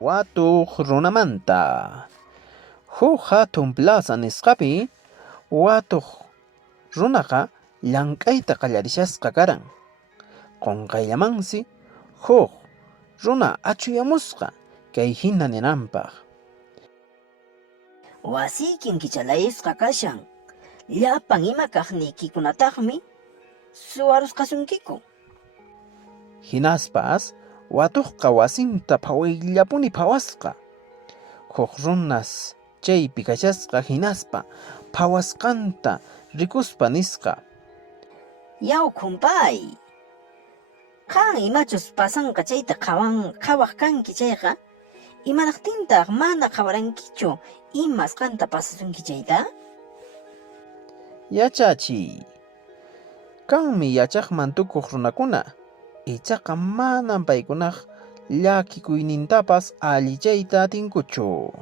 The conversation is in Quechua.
Watuq runamanta. Huk hatun plaza nisqapi watuq runaqa llank'ayta qallarishasqa karan. Qunqayllamansi huk runa achuyamusqa kay hina ninanpaq: Wasiykin kichalaysqa kashan. Llapan ima kaqniykikunataqmi suwarusqasunkiku. Hinaspas watuqqa wasinta phawayllapuni phawasqa. Huk runas chaypi kashasqa hinaspa phawasqanta rikuspa nisqa: Yaw kumpay, qan imachus pasanqa chayta qhawaq kanki chayqa? Imanaqtintaq mana qhawarankichu imasqanta pasasunki chayta? Yachachiy. Kanmi yachaqman tukuq runakuna, ichaqa manan paykunaq llakikuynintapas allichayta atinkuchu.